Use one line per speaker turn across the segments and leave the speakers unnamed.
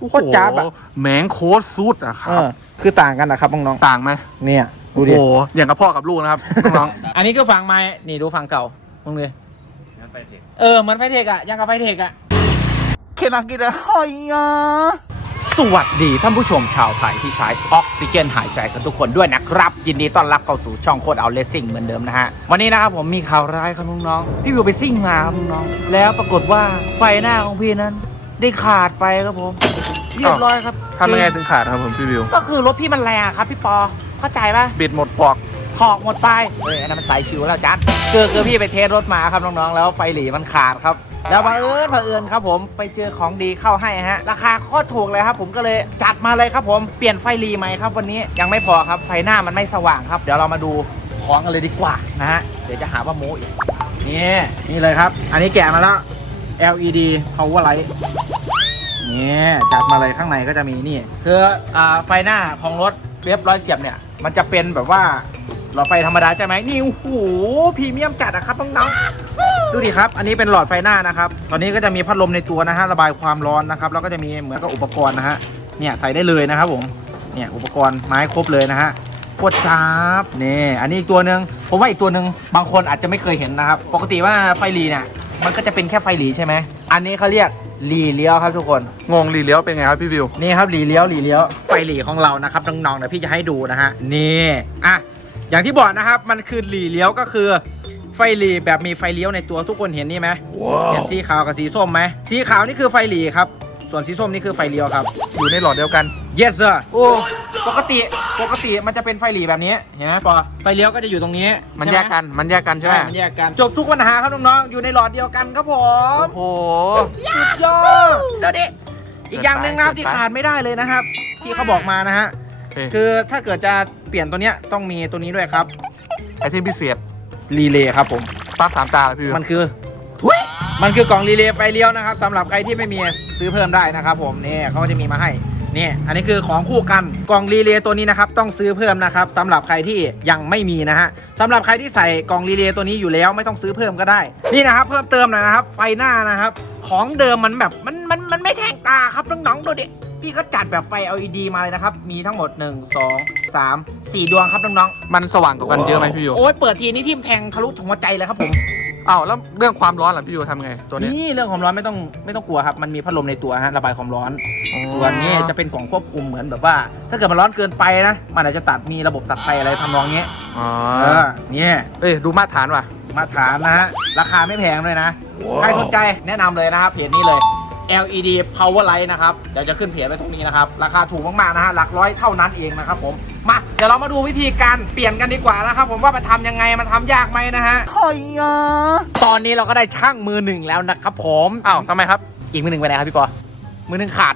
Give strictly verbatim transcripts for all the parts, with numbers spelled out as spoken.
โคตรจับอะ
แหมงโคตรสุดอะครับ
คือต่างกันนะครับน้อง
ต่างไหม
เนี่ย
ดูดิโอ้อย่างกับพ่อกับลูกนะครับน้อง
อันนี้ก็ฟังไม้นี่ดูฟังเก่ามึงเลยเออเหมือนไฟเทคอะยังกับไฟเทคอะเคนากิระหอยอะสวัสดีท่านผู้ชมชาวไทยที่ใช้ออกซิเจนหายใจกันทุกคนด้วยนะครับยินดีต้อนรับเข้าสู่ช่องโคตรเอาเลสซิ่งเหมือนเดิมนะฮะวันนี้นะครับผมมีข่าวร้ายครับน้องๆพี่วิวไปซิ่งมาครับน้องๆแล้วปรากฏว่าไฟหน้าของพี่นั้นได้ขาดไปครับผมเรียบร้อยครับ
ทำยังไงถึงขาดครับผมพี่วิว
ก็คือรถพี่มันแรงครับพี่ปอเข้าใจป่ะ
บิดหมดปอก
ขอกหมดไปเฮ้ยอันนั้นมันสายชิวแล้วจันคือคือพี่ไปเทสรถมาครับน้องๆแล้วไฟหลีมันขาดครับแล้วบังเอิญบังเอิญครับผมไปเจอของดีเข้าให้ฮะราคาโคตรถูกเลยครับผมก็เลยจัดมาเลยครับผมเปลี่ยนไฟหลีใหม่ครับวันนี้ยังไม่พอครับไฟหน้ามันไม่สว่างครับเดี๋ยวเรามาดูของกันเลยดีกว่านะฮะเดี๋ยวจะหาว่าโม้อีกนี่นี่เลยครับอันนี้แกะมาแล้ว แอล อี ดี Power Light นี่จัดมาเลยข้างในก็จะมีนี่คืออ่าไฟหน้าของรถเว็บร้อยเสียบเนี่ยมันจะเป็นแบบว่าหลอดไฟธรรมดาใช่ไหมนี่โอ้โหพรีเมียมจัดนะครับน้องๆดูดิครับอันนี้เป็นหลอดไฟหน้านะครับตอนนี้ก็จะมีพัดลมในตัวนะฮะระบายความร้อนนะครับแล้วก็จะมีเหมือนกับอุปกรณ์นะฮะเนี่ยใส่ได้เลยนะครับผมเนี่ยอุปกรณ์ไม้ครบเลยนะฮะโคตรจ้าบนี่อันนี้อีกตัวหนึ่งผมว่าอีกตัวหนึ่งบางคนอาจจะไม่เคยเห็นนะครับปกติว่าไฟหลีเนี่ยมันก็จะเป็นแค่ไฟหลีใช่ไหมอันนี้เขาเรียกหลีเลี้ยวครับทุกคน
งงหลีเลี้ยวเป็นไงครับพี่วิว
นี่ครับหลีเลี้ยวหลีเลี้ยวไฟหลีของเรานะครับน้องๆเดี๋ยวพี่จะให้ดูนะฮะนี่อ่ะอย่างที่บอกนะครับมันคือหลีเลี้ยวก็คือไฟหลีแบบมีไฟเลี้ยวในตัวทุกคนเห็นนี่ไหม wow. เห็นสีขาวกับสีส้มไหมสีขาวนี่คือไฟหลีครับส่วนสีส้มนี่คือไฟเลี้ยวครับ
อยู่ในหลอดเดียวกัน
yes sir โอ้ปกติปกติมันจะเป็นไฟหลีแบบนี้เห็นไหมปอไฟเลี้ยวก็จะอยู่ตรงนี้
มันแยกกันมันแยกกันใช่ไหม
มันแยกกันจบทุกปัญหาครับน้องๆอยู่ในหลอดเดียวกันครับผม
โอ้โห
สุดยอดเดี๋ยวดิอีกอย่างหนึ่งนะครับที่ขาดไม่ได้เลยนะครับที่เขาบอกมานะฮะคือถ้าเกิดจะเปลี่ยนตัวเนี้ยต้องมีตัวนี้ด้วยครับ
ไอเทมพิเศษ
รีเลย์ครับผม
ปลั๊กสามตาพี่
มันคือทุยมันคือกล่องรีเลย์ไฟเลี้ยวนะครับสำหรับใครที่ไม่มีซื้อเพิ่มได้นะครับผมนี่เขาจะมีมาให้นี่อันนี้คือของคู่กันกล่องรีเลย์ตัวนี้นะครับต้องซื้อเพิ่มนะครับสำหรับใครที่ยังไม่มีนะฮะสำหรับใครที่ใส่กล่องรีเลย์ตัวนี้อยู่แล้วไม่ต้องซื้อเพิ่มก็ได้นี่นะครับเพิ่มเติมหน่อยนะครับไฟหน้านะครับของเดิมมันแบบมันมันมันไม่แทงตาครับน้องๆดูดิพี่ก็จัดแบบไฟ แอล อี ดี มาเลยนะครับมีทั้งหมดหนึ่ง สอง สาม สี่ดวงครับน้อง
ๆมันสว่างกว่ากันเยอะไหมพี่ยู
โอ้ยเปิดทีนี้ทิ่มแทงทะลุถึงหัวใจเลยครับผม
อ้าวแล้วเรื่องความร้อนล่ะพี่ยูทำไงตัวนี้
นี่เรื่องความร้อนไม่ต้องไม่ต้องกลัวครับมันมีพัดลมในตัวฮะระบายความร้อนตัวนี้จะเป็นกล่องควบคุมเหมือนแบบว่าถ้าเกิดมันร้อนเกินไปนะมันอาจจะตัดมีระบบตัดไฟอะไรทำนองเงี้ย
อ๋อ
เนี่ย
เอ้ยดูมาตรฐานว่ะ
มาตรฐานนะฮะราคาไม่แพงด้วยนะใครสนใจแนะนำเลยนะครับเพจนี้เลย แอล อี ดี Power Light นะครับเดี๋ยวจะขึ้นเพจไว้ตรงนี้นะครับราคาถูกมากๆนะฮะหลักร้อยเท่านั้นเองนะครับผมมาเดี๋ยวเรามาดูวิธีการเปลี่ยนกันดีกว่านะครับผมว่ามันทำยังไงมันทำยากไหมนะฮะหอยอ่ะตอนนี้เราก็ได้ช่างมือหนึ่งแล้วนะครับผม
อ้าวทำไมครับ
อีกมือหนึ่งไปไหนครับพี่ปอมือหนึ่งขาด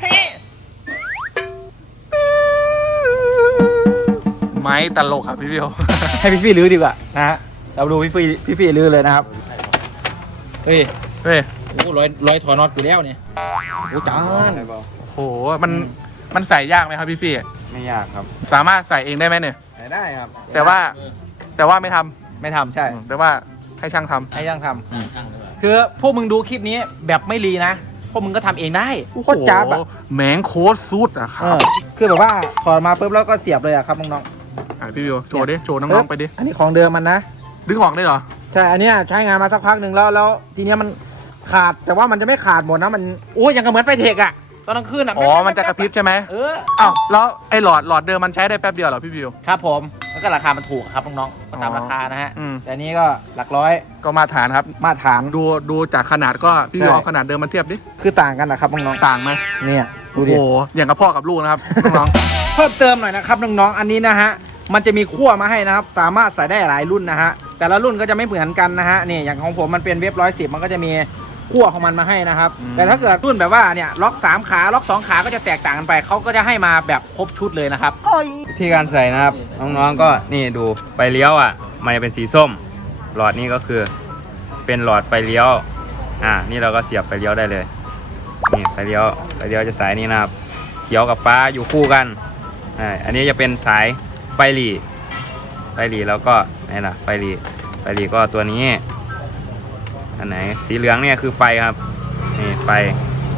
ไม้ตลกครับพี่วิว
ให้พี่ฟี่ลื้อดีกว่านะฮะเราดูพี่ฟี่พี่ฟี่ลื้อเลยนะครับเฮ้ย
เฮ้ย
โอ้ร้อยร้อยถอดน็อตอยู่แล้วเนี่ยโอ้จาน
โหมันมันใส่ยากไหมครับพี่ฟี่
ไม่ยากครับ
สามารถใส่เองได้ไหมเนี่ย
ได้ครับ
แต่ว่าแต่ว่าไม่ทำ
ไม่ทำใช่
แต่ว่าให้ช่างทำ
ให้ช่างทำคือพวกมึงดูคลิปนี้แบบไม่รีนะพวกมึงก็ทำเองได้โคตรจ้าบอะ
แหมงโคตรสุดอะครับ
คือแบบว่าถอดมาปุ๊บแล้วก็เสียบเลยอะครับน้อง
ๆพี่วิวโชว์ดิโชว์น้องๆไปดิ
อันนี้ของเดิมมันนะ
ดึงออกได้เหรอ
ใช่อันนี้ใช้งานมาสักพักหนึ่งแล้วแล้วทีนี้มันขาดแต่ว่ามันจะไม่ขาดหมดนะมันโอ้ยยังกับเหมือนไฟเทคอะตอนกลางคืนอะ
อ๋อมันจะกระพริบใช่ไหม
เออ
อ้าวแล้วไอ้หลอดหลอดเดิมมันใช้ได้แป๊บเดียวเหรอพี่วิว
ครับผมแล้วก็ราคามันถูกครับน้องๆก็ตามราคานะฮะแต่นี้ก็หลักร้อย
ก็มาตรฐานครับ
มาตรฐาน
ดูดูจากขนาดก็พี่วิวเอาขนาดเดิมมาเทียบดิ
คือต่างกันนะครับน้อง
ๆต่างไหม
เนี่ย
ดูดิโอ้อย่างกับพ่อกับลูกนะครับน้อง
ๆเพิ่มเติมหน่อยนะครับน้องๆอันนี้นะฮะมันจะมีขั้วมาให้นะครับสามารถใส่ได้หลายรุ่นนะฮะแต่ละรุ่นก็จะไม่เหมือนกันนะฮะนี่อย่างของผมมันเป็นเว็บร้อยสิบมันก็จะมีขั้วของมันมาให้นะครับแต่ถ้าเกิดรุ่นแบบว่าเนี่ยล็อกสามขาล็อกสองขาก็จะแตกต่างกันไปเขาก็จะให้มาแบบครบชุดเลยนะครับ
ที่การใส่นะครับน้องๆก็นี่ดูไฟเลี้ยวอ่ะมันจะเป็นสีส้มหลอดนี้ก็คือเป็นหลอดไฟเลี้ยวอ่านี่เราก็เสียบไฟเลี้ยวได้เลยนี่ไฟเลี้ยวไฟเลี้ยวจะสายนี้นะครับเขียวกับฟ้าอยู่คู่กันอ่าอันนี้จะเป็นสายไฟหลีไฟหลีแล้วก็นี่นะไฟหลีไฟหลีก็ตัวนี้อันไหนสีเหลืองเนี่ยคือไฟครับนี่ไฟ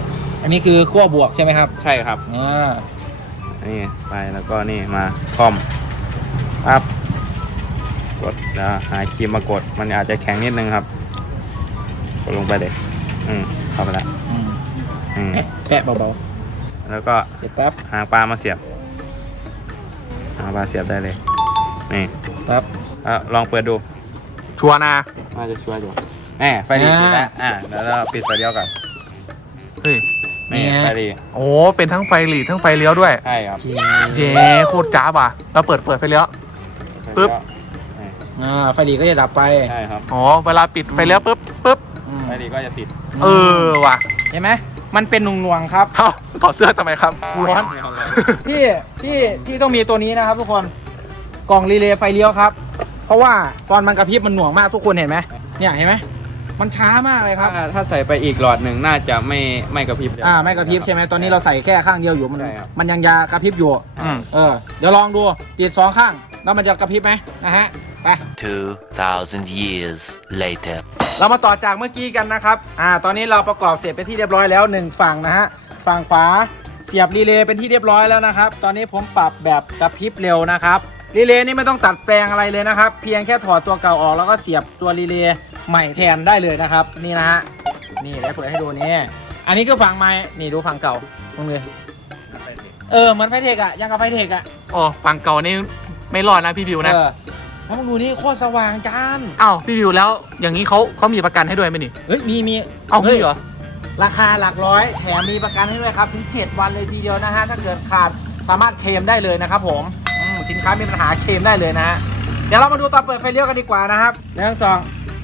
อันนี้คือขั้วบวกใช่ไหมครับ
ใช่ครับ
อ่า
นี่ไปแล้วก็นี่มาคอมปั๊บกดแล้วหาครีมมากดมันอาจจะแข็งนิดนึงครับกดลงไปเลยอืมเข้าไปแล้ว
อืม
อืม
แปะแปะเบา
แล้วก็
ๆเสร็จปั๊บ
หางปลามาเสียบหางปลาเสียบได้เลยนี่
ปั๊บ
แล้วลองเปิดดู
ชัวร์นะ
น่าจะช่วยอยู่แหมไฟดีติดแล้วอ่าแล้วเราปิดไฟเลี้ยวก่อน
เฮ้ย
นี่ไฟดี
โอ้เป็นทั้งไฟหลีทั้งไฟเลี้ยวด้วย
ใช่ครับ
เจ๊โคตรจ้าบอ่ะแล้วเปิดเปิดไฟเลี้ยว ปึ๊บ
นี่
อ่าไฟดีก็จะดับไป
ใช่ครับ
อ๋อเวลาปิดไฟเลี้ยวปุ๊บปุ๊บ
อืม
ไฟดีก็จะติด
เออว่ะ
เห็นไหมมันเป็นหน่วงๆครับ
เอ้าถอดเสื้อทำไมครับ
ร้อน ที่ที่ที่ต้องมีตัวนี้นะครับทุกคนกล่องรีเลย์ไฟเลี้ยวครับ เพราะว่าตอนมันกระพริบมันหน่วงมากทุกคนเห็นไหมเนี่ยเห็นไหมมันช้ามากเลยครับ
ถ้าถ้าใส่ไปอีกหลอดหนึ่งน่าจะไม่ไม่กระพริบเลย
อ่าไม่กระพริบใช่ไหมตอนนี้เราใส่แค่ข้างเดียวอยู่มัน
ใช่ครับ
มันยังยากระพริบอยู่
อืม
เออเดี๋ยวลองดูติดสองข้างแล้วมันจะกระพริบไหมนะฮะไป
two thousand years later.
เรามาต่อจากเมื่อกี้กันนะครับอ่าตอนนี้เราประกอบเสร็จเป็นที่เรียบร้อยแล้วหนึ่งฝั่งนะฮะฝั่งขวาเสียบรีเลย์เป็นที่เรียบร้อยแล้วนะครับตอนนี้ผมปรับแบบกระพริบเร็วนะครับรีเลย์นี่ไม่ต้องตัดแปลงอะไรเลยนะครับเพียงแค่ถอดตัวเก่าออกแล้วก็เสียบตัวรีเลย์ใหม่แทนได้เลยนะครับนี่นะฮะนี่ได้เปิดให้ดูนี่อันนี้คือฝั่งใหม่นี่ดูฝั่งเก่าตรงนี้เออเหมือนไฟเทคอะยังกับไฟเทคอะ
อ๋อฝั่งเก่านี่ไม่รอดนะพี่บิวนะ
เออแล้วมึงดูนี่โคตรสว่างจาน
อ้าวพี่บิวแล้วอย่างนี้เขาเขามีประกันให้ด้วยไหมนี่
เฮ้ยมีมี
เอ้า
ฮ้
มี
ย
เหรอ
ราคาหลักร้อยแถมมีประกันให้ด้วยครับถึงเจ็ดวันเลยทีเดียวนะฮะถ้าเกิดขาดสามารถเคลมได้เลยนะครับผมอืมสินค้ามีปัญหาเคลมได้เลยนะฮะเดี๋ยวเรามาดูตอนเปิดไฟเลี้ยวกันดีกว่านะครับหนึ่งสอง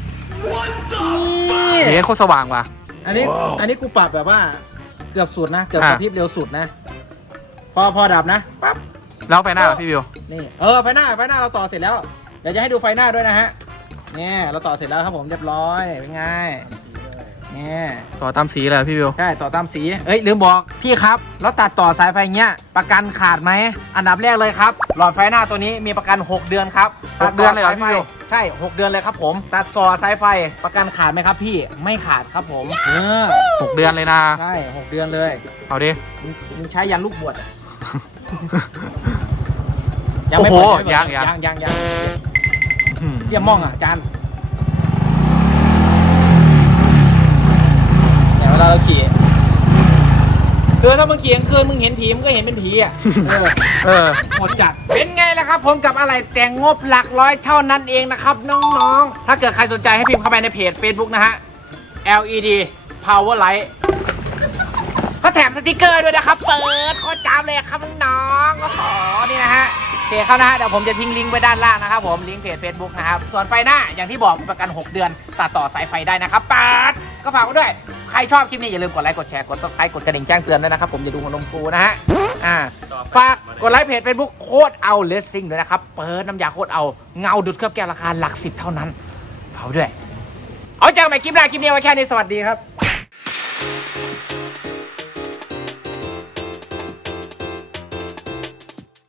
นี่
เห็นโคตรสว่างว่ะ
อันนี้อันนี้กูปรับแบบว่าเกือบสุดนะเกือบก
อ่ะ
ระพริบเร็วสุดนะ พอพอดับนะปั๊บ
แล้วไฟหน้าล่ะพี่บิว
นี่เออไฟหน้าไฟหน้าเราต่อเสร็จแล้วเดี๋ยวจะให้ดูไฟหน้าด้วยนะฮะเนี่ยเราต่อเสร็จแล้วครับผมเรียบร้อยเป็นไงเนี่ย
ต่อตามสีเลยพี่บิว
ใช่ต่อตามสีเอ้ยลืมบอกพี่ครับแล้วตัดต่อสายไฟเงี้ยประกันขาดไหมอันดับแรกเลยครับหลอดไฟหน้าตัวนี้มีประกันหกเดือนครับ
หกเดือนเลยเหรอ
ตัต่
พี่บิว
สาไฟใช่หกเดือนเลยครับผมตัดต่อสายไฟประกันขาดไหมครับพี่ไม่ขาดครับผมเออ
หกเดือนเลยนะ
ใช่หกเดือนเลย
เอาดิ
มึงมึงใช้ยันลูกบวชอะ
โอ้โห
เปิด
ยัง
ยั
ยัง
งยังยัง
อืม
เยี่ยมมองอ่ะอาจารย์เดี๋ยวเวลาเราขี่คือถ้ามึงขี่กลางคืนมึงเห็นผีมึงก็เห็นเป็นผีอ่ะเออ
เออ
หมดจัดเป็นไงล่ะครับผมกับอะไรแต่งงบหลักร้อยเท่านั้นเองนะครับน้องๆถ้าเกิดใครสนใจให้พิมพ์เข้าไปในเพจ Facebook นะฮะ แอล อี ดี Power Light เขาแถมสติกเกอร์ด้วยนะครับ เปิดโคตรจ้าบเลยครับน้องๆโอ้โหนี่นะฮะเพจเขานะฮะเดี๋ยวผมจะทิ้งลิงก์ไว้ด้านล่างนะครับผมลิงก์เพจ Facebook นะครับส่วนไฟหน้าอย่างที่บอกมีประกันหกเดือนตัดต่อสายไฟได้นะครับปาดก็ฝากไว้ด้วยใครชอบคลิปนี้อย่าลืมกดไลค์กดแชร์กด ซับสไครบ์ กดกระดิ่งแจ้งเตือนด้วยนะครับผมจะดูขนมปูนะฮะอ่าฝากกดไลค์เพจ Facebook โคตรเอาเลสซิ่งด้วยนะครับเปิดน้ำยาโคตรเอาเงาดูดเคลือบแก้วราคาหลักสิบเท่านั้นเผาด้วยเอาเจอกันใหม่คลิปหน้าคลิปนี้ไว้แค่นี้สวัสดีครับ